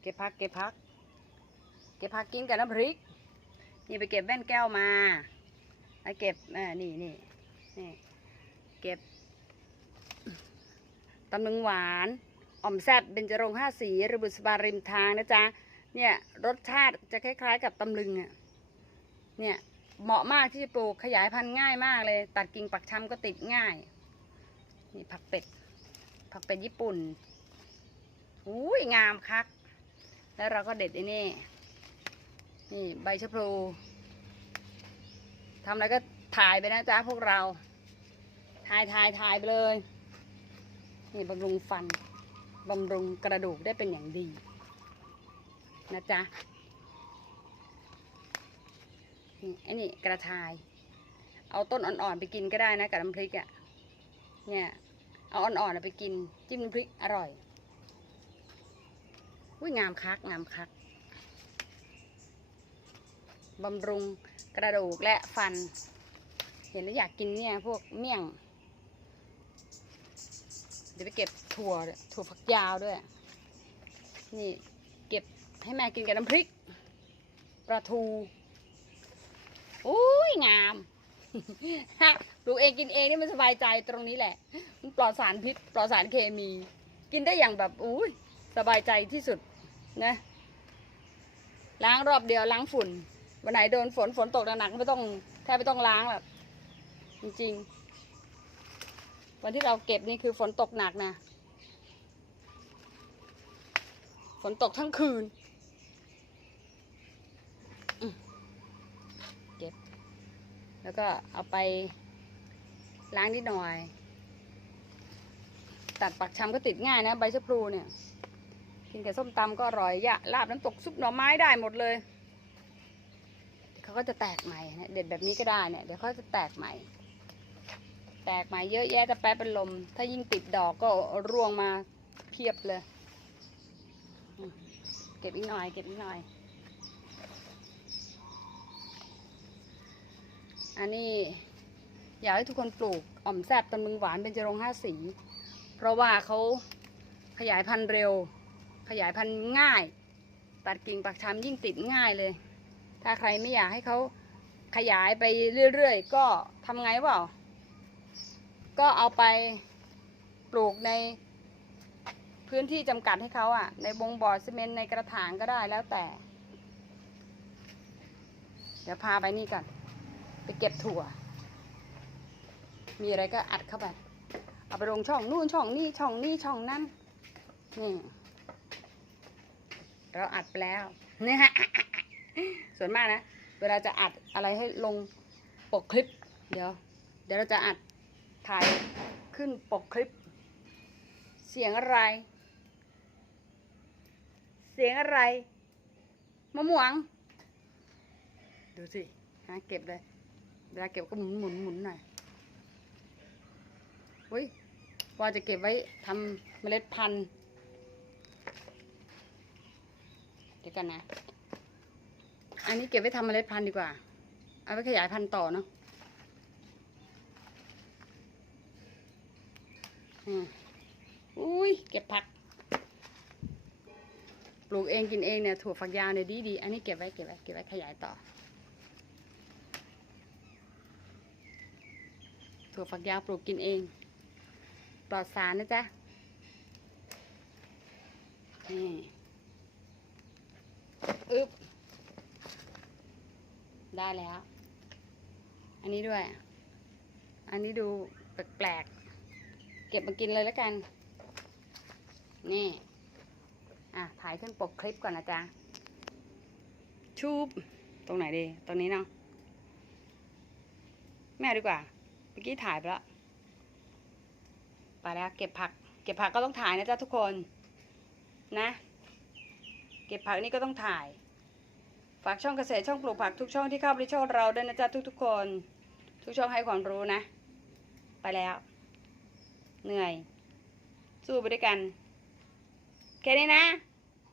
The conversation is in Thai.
เก็บผักเก็บผัก เก็บผักกินกับน้ำพริก นี่ไปเก็บแว่นแก้วมาไอ้เก็บอ่านี่นี่นี่เก็บตำลึงหวานอ่อมแซบเบญจรงค์ห้าสีรือบุษบาริมทางนะจ๊ะเนี่ยรสชาติจะคล้ายๆ กับตำลึงอะเนี่ยเหมาะมากที่จะปลูกขยายพันธุ์ง่ายมากเลย ตัดกิ่งปักชำก็ติดง่ายนี่ผักเป็ดผักเป็ดญี่ปุ่นอุ้ยงามคัก แล้วเราก็เด็ดไอ้นี่ นี่ใบชะพลูทำอะไรก็ถ่ายไปนะจ๊ะพวกเรา ถ่ายถ่ายถ่ายไปเลย นี่บำรุงฟันบำรุงกระดูกได้เป็นอย่างดี นะจ๊ะ นี่อันนี้กระชาย เอาต้นอ่อนๆไปกินก็ได้นะกับน้ำพริกอะ่ะ เนี่ย เอาอ่อนๆไปกิน จิ้มน้ำพริกอร่อย อุ้ยงามคักงามคักบำรุงกระดูกและฟัน เห็นแล้วอยากกินเนี่ยพวกเมี่ยง เดี๋ยวไปเก็บถั่วถั่วฝักยาวด้วย นี่เก็บให้แม่กินกับน้ำพริกปลาทูอุ้ยงามปลูกเองกินเองนี่มันสบายใจตรงนี้แหละ มันปลอดสารพิษปลอดสารเคมี กินได้อย่างแบบอุ้ย สบายใจที่สุดนะล้างรอบเดียวล้างฝุ่น วันไหนโดนฝนฝนตกหนักๆไม่ต้องแทบไม่ต้องล้างหรอกจริงๆ วันที่เราเก็บนี่คือฝนตกหนักนะฝนตกทั้งคืนเก็บ แล้วก็เอาไปล้างนิดหน่อย ตัดปักชำก็ติดง่ายนะ ใบชะพลูเนี่ย กินกับส้มตำก็อร่อยยะลาบน้ำตกซุปหน่อไม้ได้หมดเลยเขาก็จะแตกใหม่เด็ดแบบนี้ก็ได้เนี่ยเดี๋ยวเขาจะแตกใหม่ แตกใหม่เยอะแยะแต่แป๊บเป็นลม ถ้ายิ่งติดดอกก็ร่วงมาเพียบเลย เก็บอีกหน่อย เก็บอีกหน่อย อันนี้อยากให้ทุกคนปลูกอ่อมแซบตำลึงหวานเป็นจรงห้าสี เพราะว่าเขาขยายพันธุ์เร็ว ขยายพันธุ์ง่าย ตัดกิ่งปักชำยิ่งติดง่ายเลย ถ้าใครไม่อยากให้เขาขยายไปเรื่อยๆ ก็ทำไงเปล่า ก็เอาไปปลูกในพื้นที่จำกัดให้เขาอะในบงบ่อซีเมนต์ในกระถางก็ได้แล้วแต่ เดี๋ยวพาไปนี่ก่อน ไปเก็บถั่ว มีอะไรก็อัดเข้าไป เอาไปลงช่องนู่นช่องนี่ช่องนี่ช่องนั่นนี่ เราอัดไปแล้วเนี่ยฮะส่วนมากนะ เวลาจะอัดอะไรให้ลงปกคลิป เดี๋ยว เดี๋ยวเราจะอัดถ่ายขึ้นปกคลิป เสียงอะไร เสียงอะไรมะม่วง ดูสิฮะเก็บเลยเวลาเก็บก็หมุนหมุนหมุนหน่อยอุ้ยว่าจะเก็บไว้ทำเมล็ดพันธุ์ เดี๋ยวกันนะ อันนี้เก็บไว้ทำเมล็ดพันธุ์ดีกว่า เอาไว้ขยายพันธุ์ต่อเนาะอืมอุ้ยเก็บผัก ปลูกเองกินเองเนี่ยถั่วฝักยาวเนี่ยดีดี อันนี้เก็บไว้เก็บไว้เก็บไว้ขยายต่อ ถั่วฝักยาวปลูกกินเอง ปลอดสารนะจ๊ะนี่ อึบได้แล้ว อันนี้ด้วย อันนี้ดูแปลกๆ เก็บมากินเลยแล้วกัน นี่ อะ ถ่ายขึ้นปกคลิปก่อนนะจ๊ะ ชูบ ตรงไหนดี ตรงนี้เนาะไม่ดีกว่า เมื่อกี้ถ่ายไปแล้วไปแล้ว เก็บผัก เก็บผักก็ต้องถ่ายนะจ๊ะทุกคน นะ เก็บผักนี่ก็ต้องถ่าย ฝากช่องเกษตรช่องปลูกผักทุกช่องที่เข้าไปช่องเราด้วยนะจ๊ะทุกๆคน ทุกช่องให้ความรู้นะ ไปแล้ว เหนื่อย สู้ไปด้วยกัน แค่นี้นะ